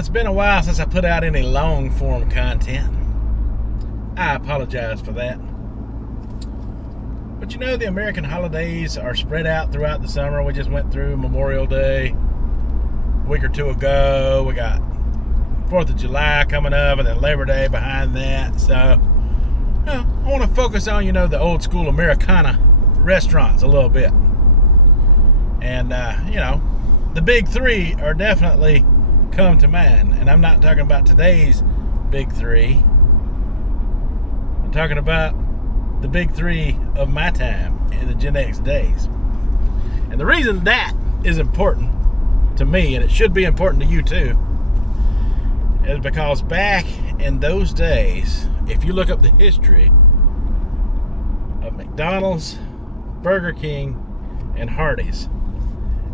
It's been a while since I put out any long form content. I apologize for that. But you know, the American holidays are spread out throughout the summer. We just went through Memorial Day a week or two ago. We got 4th of July coming up, and then Labor Day behind that. So I want to focus on, the old school Americana restaurants a little bit. And, the big three are definitely come to mind. And I'm not talking about today's big three. I'm talking about the big three of my time in the Gen X days. And the reason that is important to me, and it should be important to you too, is because back in those days, if you look up the history of McDonald's, Burger King, and Hardee's,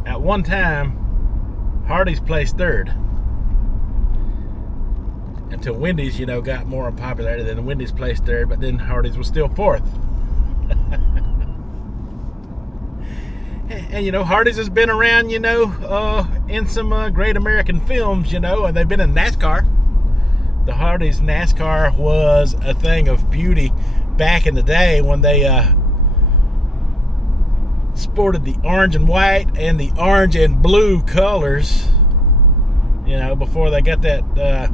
at one time, Hardee's placed third. Until Wendy's, got more popularity. Then Wendy's placed third, but then Hardee's was still fourth. And Hardee's has been around, in some great American films, and they've been in NASCAR. The Hardee's NASCAR was a thing of beauty back in the day when they sported the orange and white and the orange and blue colors, before they got that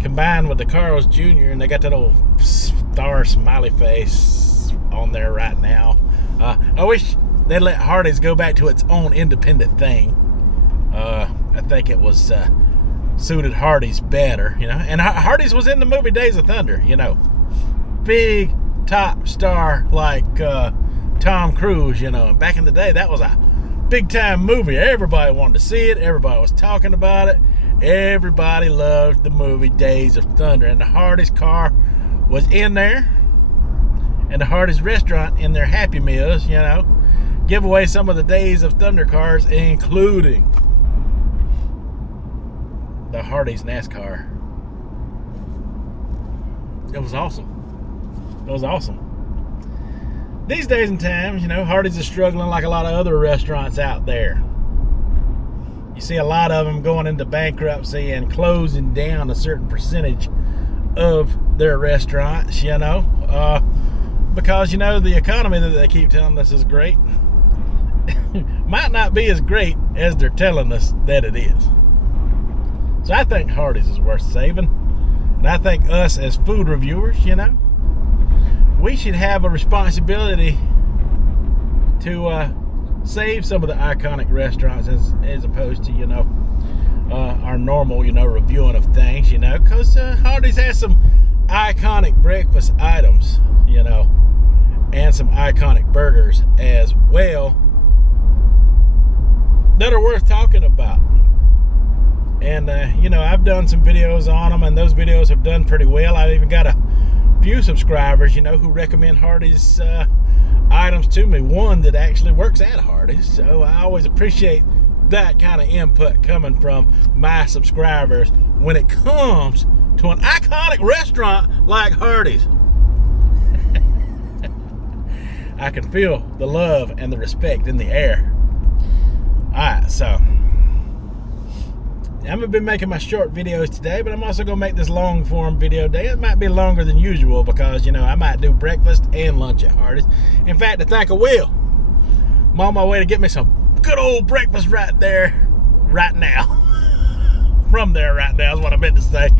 combined with the Carl's Jr. and they got that old star smiley face on there right now. I wish they'd let Hardee's go back to its own independent thing. I think it was suited Hardee's better, and Hardee's was in the movie Days of Thunder, big top star like Tom Cruise, and back in the day that was a big time movie. Everybody wanted to see it. Everybody was talking about it. Everybody loved the movie Days of Thunder, and the Hardee's car was in there, and the Hardee's restaurant in their Happy Meals, give away some of the Days of Thunder cars, including the Hardee's NASCAR. It was awesome. It was awesome. These days and times, Hardee's is struggling like a lot of other restaurants out there. You see a lot of them going into bankruptcy and closing down a certain percentage of their restaurants, because, the economy that they keep telling us is great might not be as great as they're telling us that it is. So I think Hardee's is worth saving. And I think us as food reviewers, we should have a responsibility to save some of the iconic restaurants as opposed to, our normal, reviewing of things, because Hardee's has some iconic breakfast items, and some iconic burgers as well that are worth talking about. And, I've done some videos on them, and those videos have done pretty well. I've even got a few subscribers, who recommend Hardee's items to me. One that actually works at Hardee's. So I always appreciate that kind of input coming from my subscribers when it comes to an iconic restaurant like Hardee's. I can feel the love and the respect in the air. Alright, so I'm going to be making my short videos today, but I'm also going to make this long form video today. It might be longer than usual because, I might do breakfast and lunch at Hardee's. In fact, I think I will. I'm on my way to get me some good old breakfast right there, right now. From there right now is what I meant to say.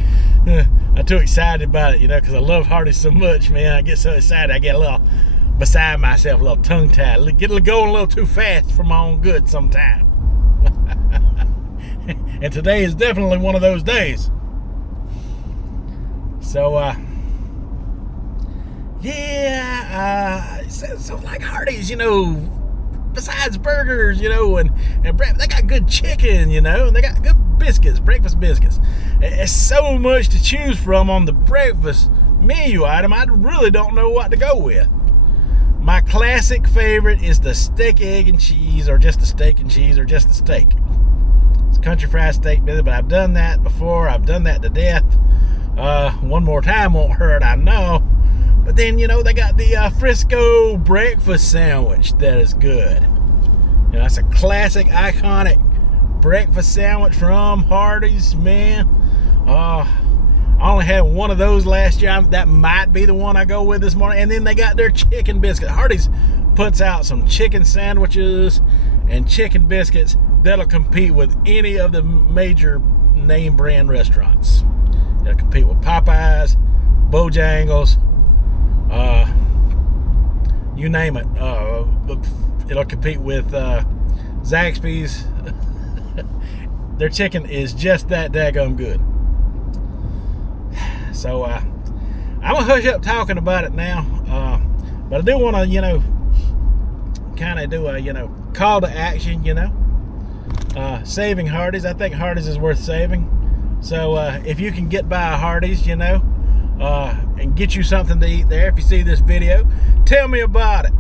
I'm too excited about it, because I love Hardee's so much, man. I get so excited, I get a little beside myself, a little tongue-tied. Get going a little too fast for my own good sometime. And today is definitely one of those days. So, so like Hardee's, besides burgers, and they got good chicken, and they got good biscuits, breakfast biscuits. It's so much to choose from on the breakfast menu item, I really don't know what to go with. My classic favorite is the steak, egg, and cheese, or just the steak and cheese, or just the steak. It's country fried steak, but I've done that before. I've done that to death. One more time won't hurt, I know. But then, they got the Frisco breakfast sandwich that is good. That's a classic, iconic breakfast sandwich from Hardee's, man. I only had one of those last year. That might be the one I go with this morning. And then they got their chicken biscuit. Hardee's puts out some chicken sandwiches and chicken biscuits that'll compete with any of the major name brand restaurants. It'll compete with Popeyes, Bojangles, you name it. It'll compete with Zaxby's. Their chicken is just that daggum good. So I'm gonna hush up talking about it now, but I do want to, kind of do a, call to action, saving Hardee's. I think Hardee's is worth saving. So if you can get by a Hardee's, and get you something to eat there, if you see this video, tell me about it.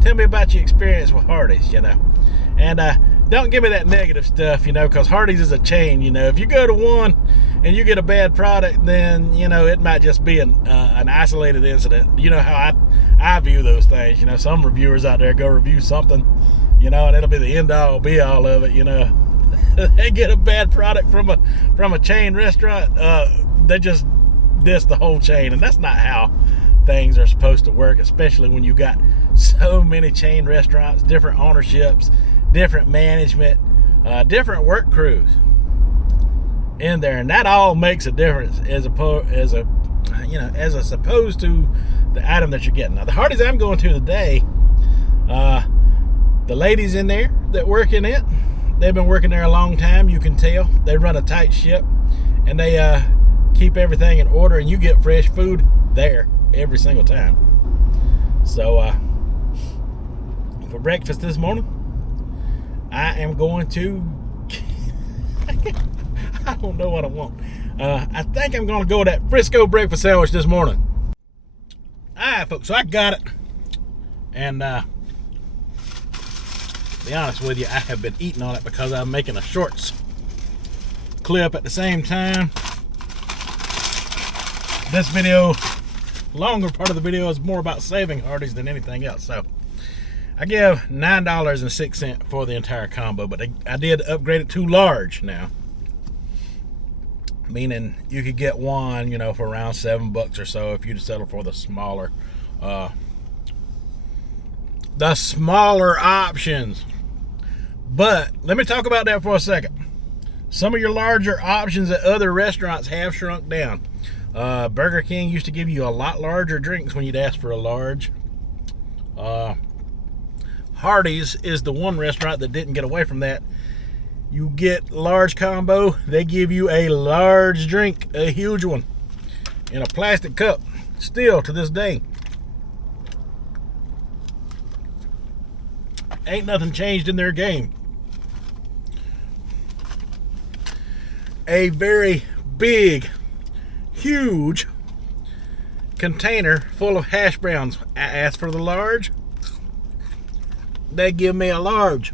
Tell me about your experience with Hardee's, and don't give me that negative stuff, because Hardee's is a chain. If you go to one and you get a bad product, then it might just be an isolated incident. You know how I view those things. Some reviewers out there go review something, and it'll be the end all be all of it. They get a bad product from a chain restaurant, they just diss the whole chain, and that's not how things are supposed to work, especially when you got so many chain restaurants, different ownerships, different management, different work crews in there, and that all makes a difference as opposed to the item that you're getting. Now, the Hardee's I'm going to today, the ladies in there that work in it, they've been working there a long time. You can tell they run a tight ship, and they keep everything in order, and you get fresh food there every single time. So for breakfast this morning, I am going to I don't know what I want. I think I'm going to go with that Frisco breakfast sandwich this morning. Alright, folks, so I got it, and to be honest with you, I have been eating on it because I'm making a shorts clip at the same time. This video, longer part of the video, is more about saving Hardee's than anything else. So I give $9.06 for the entire combo, but I did upgrade it to large now, meaning you could get one, for around $7 or so if you'd settle for the smaller options. But let me talk about that for a second. Some of your larger options at other restaurants have shrunk down. Burger King used to give you a lot larger drinks when you'd ask for a large. Hardee's is the one restaurant that didn't get away from that. You get large combo, they give you a large drink, a huge one, in a plastic cup, still to this day. Ain't nothing changed in their game. A very big, huge container full of hash browns. I asked for the large. They give me a large.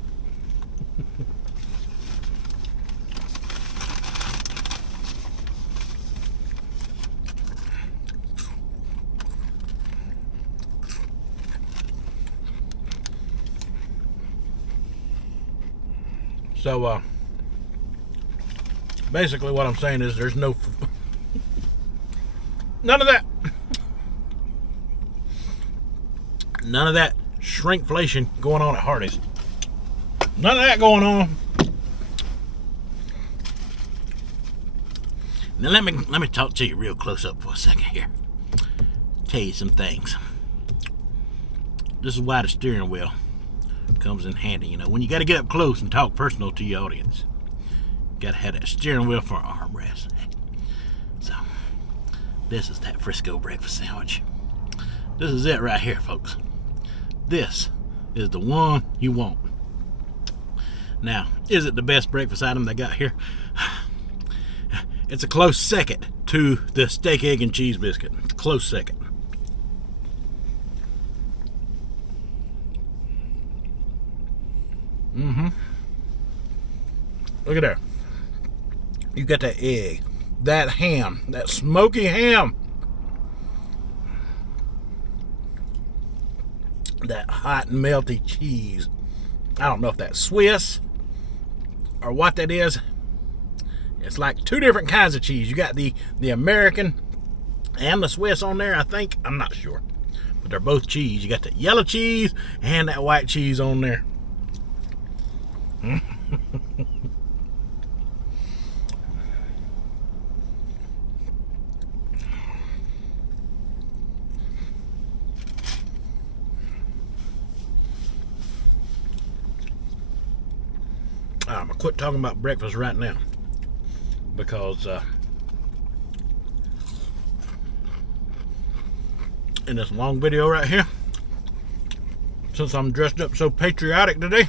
So basically what I'm saying is there's none of that. None of that shrinkflation going on at Hardee's. None of that going on. Now let me talk to you real close up for a second here. Tell you some things. This is why the steering wheel comes in handy. When you got to get up close and talk personal to your audience, you got to have that steering wheel for an armrest. So this is that Frisco breakfast sandwich. This is it right here, folks. This is the one you want. Now, is it the best breakfast item they got here? It's a close second to the steak, egg, and cheese biscuit. It's a close second. Look at that. You got that egg, that ham, that smoky ham, that hot melty cheese. I don't know if that's Swiss or what that is. It's like two different kinds of cheese. You got the American and the Swiss on there, I think. I'm not sure. But they're both cheese. You got the yellow cheese and that white cheese on there. I'm gonna quit talking about breakfast right now, because in this long video right here, since I'm dressed up so patriotic today,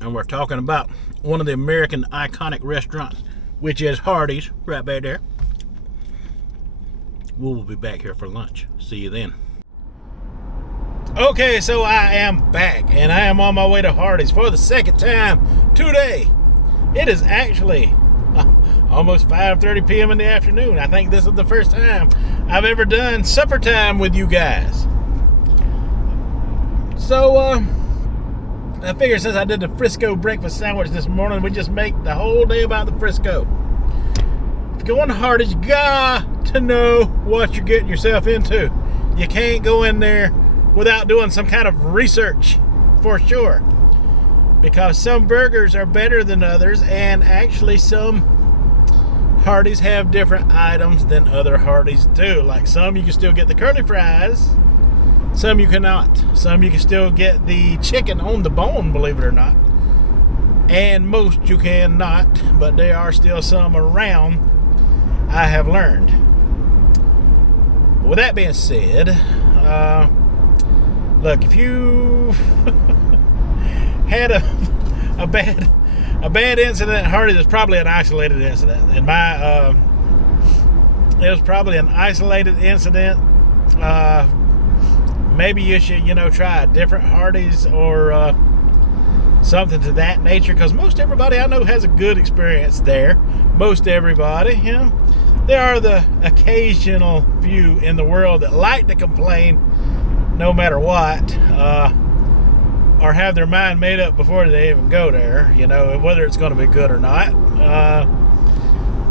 and we're talking about one of the American iconic restaurants, which is Hardee's, right back there. We'll be back here for lunch. See you then. Okay, so I am back, and I am on my way to Hardee's for the second time today. It is actually almost 5:30 p.m. in the afternoon. I think this is the first time I've ever done supper time with you guys. So, I figured since I did the Frisco breakfast sandwich this morning, we just make the whole day about the Frisco. If you're going to Hardee's, you got to know what you're getting yourself into. You can't go in there without doing some kind of research, for sure. Because some burgers are better than others, and actually some Hardee's have different items than other Hardee's do. Like some you can still get the curly fries, some you cannot. Some you can still get the chicken on the bone, believe it or not. And most you cannot, but there are still some around, I have learned. With that being said, look, if you had a bad incident at Hardee, it's probably an isolated incident. In my it was probably an isolated incident. Maybe you should, try a different Hardee's or something to that nature, because most everybody I know has a good experience there. Most everybody, there are the occasional few in the world that like to complain no matter what, or have their mind made up before they even go there, whether it's going to be good or not.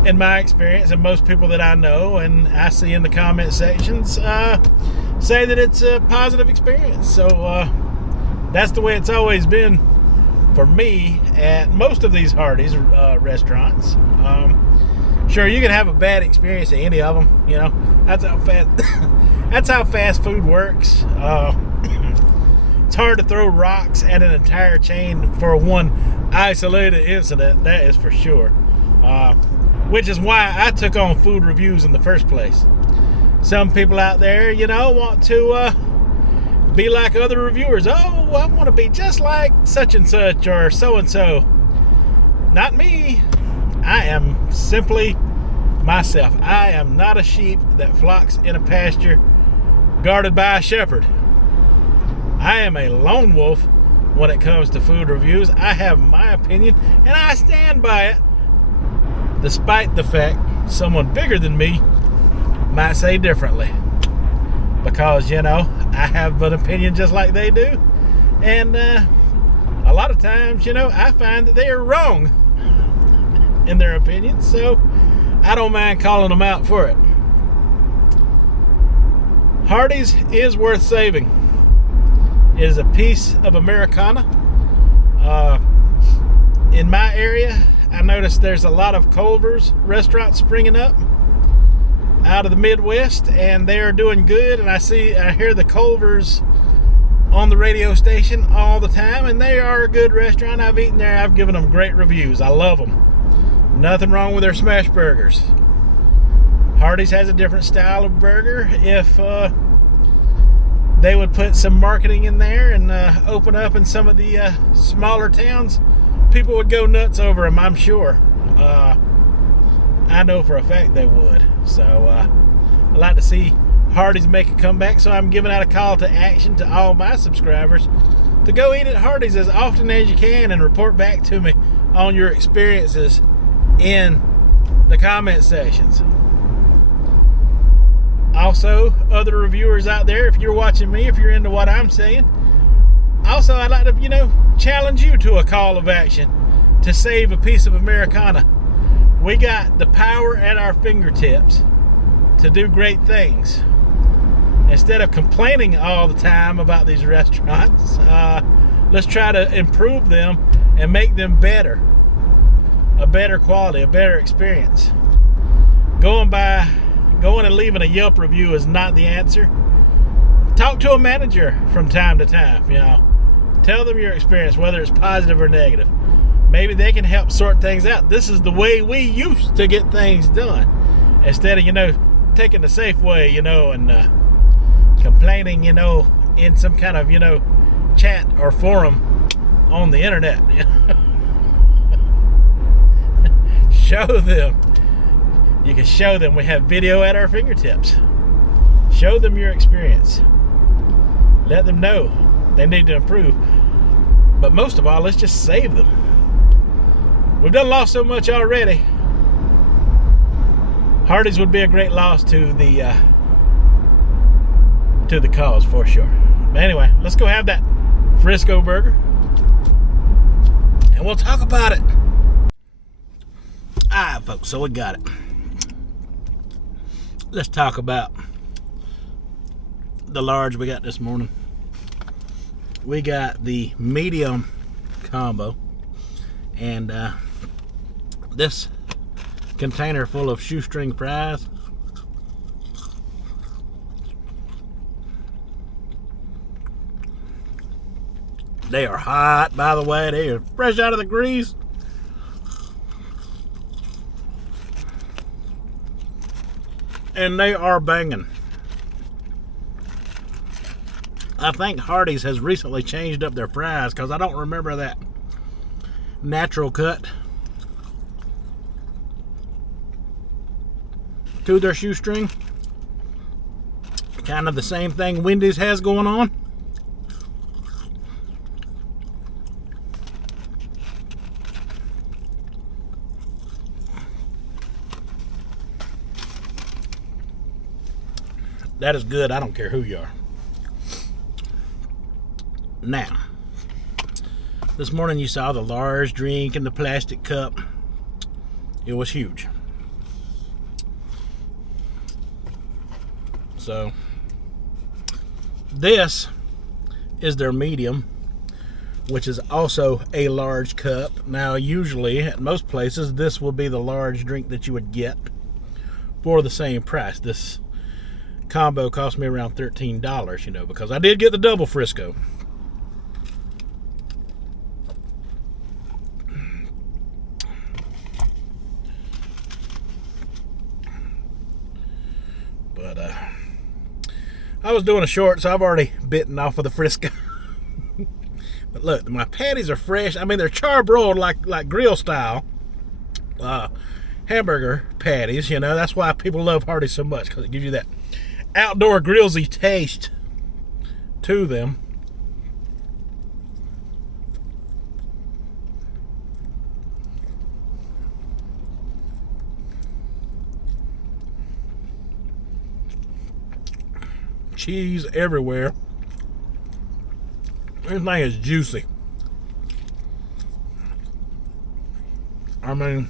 In my experience, and most people that I know and I see in the comment sections say that it's a positive experience. So that's the way it's always been for me at most of these Hardee's restaurants. Sure, you can have a bad experience at any of them. That's how fast that's how fast food works. It's hard to throw rocks at an entire chain for one isolated incident, that is for sure. Which is why I took on food reviews in the first place. Some people out there, want to be like other reviewers. Oh, I want to be just like such and such or so and so. Not me. I am simply myself. I am not a sheep that flocks in a pasture guarded by a shepherd. I am a lone wolf when it comes to food reviews. I have my opinion, and I stand by it, despite the fact someone bigger than me might say differently. Because, I have an opinion just like they do. And a lot of times, I find that they are wrong in their opinions. So I don't mind calling them out for it. Hardee's is worth saving. It is a piece of Americana. In my area, I noticed there's a lot of Culver's restaurants springing up out of the Midwest, and they are doing good. And I hear the Culver's on the radio station all the time, and they are a good restaurant. I've eaten there. I've given them great reviews. I love them. Nothing wrong with their smash burgers. Hardee's has a different style of burger. If they would put some marketing in there and open up in some of the smaller towns, people would go nuts over them, I'm sure. I know for a fact they would. So I'd like to see Hardee's make a comeback, so I'm giving out a call to action to all my subscribers to go eat at Hardee's as often as you can and report back to me on your experiences in the comment sections. Also, other reviewers out there, if you're watching me, if you're into what I'm saying, also I'd like to, challenge you to a call of action to save a piece of Americana. We got the power at our fingertips to do great things. Instead of complaining all the time about these restaurants, let's try to improve them and make them better. A better quality, a better experience. Going and leaving a Yelp review is not the answer. Talk to a manager from time to time, Tell them your experience, whether it's positive or negative. Maybe they can help sort things out. This is the way we used to get things done. Instead of, taking the safe way, and complaining, in some kind of, chat or forum on the internet. Show them. You can show them we have video at our fingertips. Show them your experience. Let them know they need to improve. But most of all, let's just save them. We've done lost so much already. Hardee's would be a great loss to the cause for sure. But anyway, let's go have that Frisco burger and we'll talk about it. Alright folks, so we got it. Let's talk about the large we got this morning. We got the medium combo, and this container full of shoestring fries. They are hot, by the way. They are fresh out of the grease. And they are banging. I think Hardee's has recently changed up their fries, because I don't remember that natural cut to their shoestring. Kind of the same thing Wendy's has going on. That is good. I don't care who you are. Now, this morning you saw the large drink in the plastic cup. It was huge. So, this is their medium, which is also a large cup. Now, usually at most places, this will be the large drink that you would get for the same price. This combo cost me around $13, because I did get the double Frisco. But I was doing a short, so I've already bitten off of the Frisco. But look, my patties are fresh. I mean, they're charbroiled like grill style hamburger patties. That's why people love Hardee so much, because it gives you that outdoor grillsy taste to them. Cheese everywhere. Everything is juicy. I mean,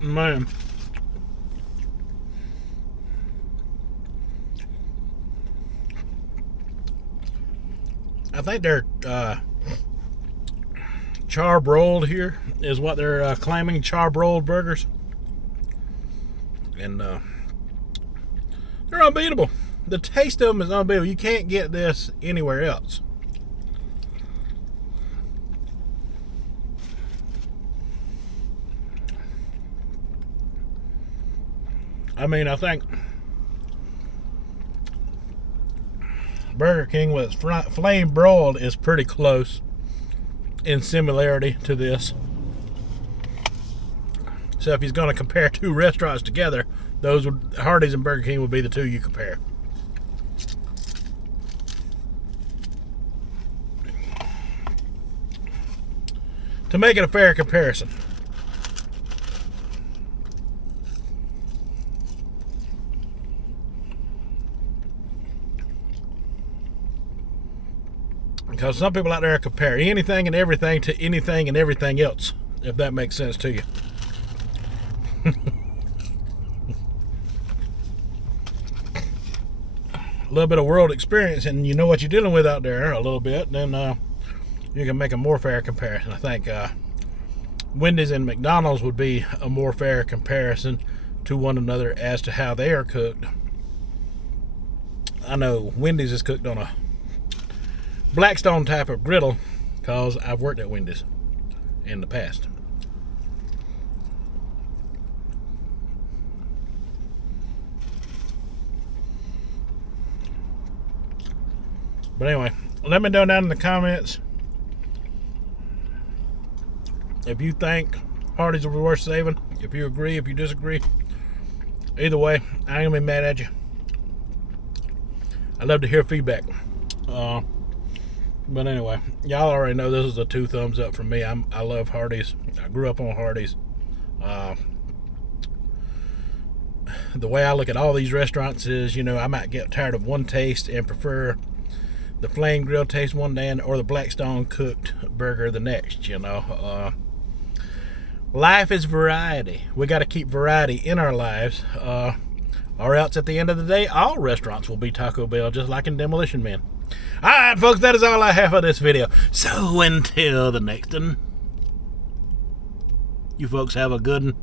man. I think they're charbroiled here is what they're claiming, charbroiled burgers. And they're unbeatable. The taste of them is unbeatable. You can't get this anywhere else. I mean, I think Burger King with its flame broiled is pretty close in similarity to this. So if he's going to compare two restaurants together, Hardee's and Burger King would be the two you compare. To make it a fair comparison. Because Because some people out there compare anything and everything to anything and everything else, if that makes sense to you. A little bit of world experience and you know what you're dealing with out there a little bit, then you can make a more fair comparison. I think Wendy's and McDonald's would be a more fair comparison to one another as to how they are cooked. I know Wendy's is cooked on a Blackstone type of griddle because I've worked at Wendy's in the past. But anyway, let me know down in the comments if you think Hardee's will be worth saving, if you agree, if you disagree. Either way, I ain't gonna be mad at you. I love to hear feedback. But anyway, y'all already know this is a 2 thumbs up from me. I love Hardee's. I grew up on Hardee's. The way I look at all these restaurants is, you know, I might get tired of one taste and prefer the flame grill taste one day or the Blackstone cooked burger the next, you know. Life is variety. We got to keep variety in our lives, or else at the end of the day, all restaurants will be Taco Bell, just like in Demolition Man. Alright, folks, that is all I have for this video. So until the next one, you folks have a good one.